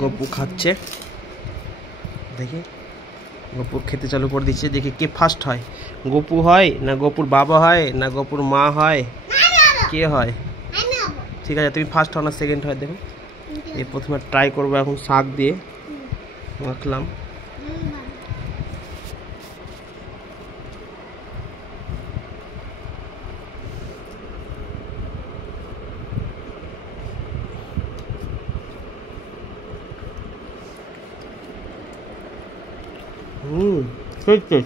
গপু খাচ্ছে, দেখি গপু খেতে চালু করে দিচ্ছে। দেখি কে ফার্স্ট হয়, গপু হয় না গপুর বাবা হয় না গপুর মা হয়, কে হয়? ঠিক আছে, তুমি ফার্স্ট হও না সেকেন্ড হয় দেখো। এই প্রথমে ট্রাই করবো এখন শাক দিয়ে মাখলাম। ঠিক ঠিক।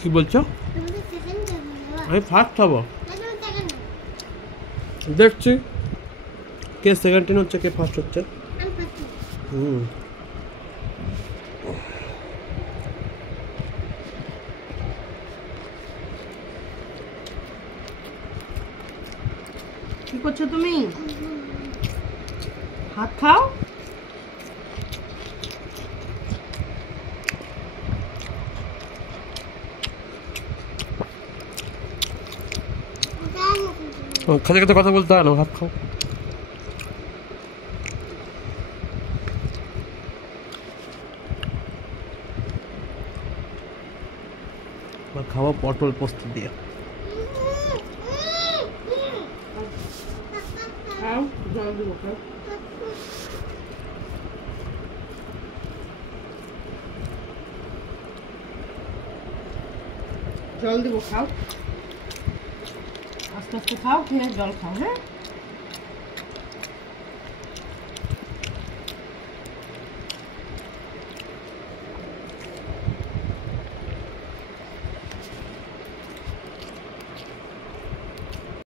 কি বলছো? আমি ফার্স্ট হব, দেখছি কে সেকেন্ড হচ্ছে কে ফার্স্ট হচ্ছে। কি করছো তুমি? হাত খাও। খেতে খেতে কথা বলতে হয় না, ভাত খাও। খাওয়া পটল পোস্ত দিয়ে। খাও, জল দিব, খাও। জল দিব, খাও। আস্তে আস্তে খাও, খেয়ে জল খাও, হ্যাঁ।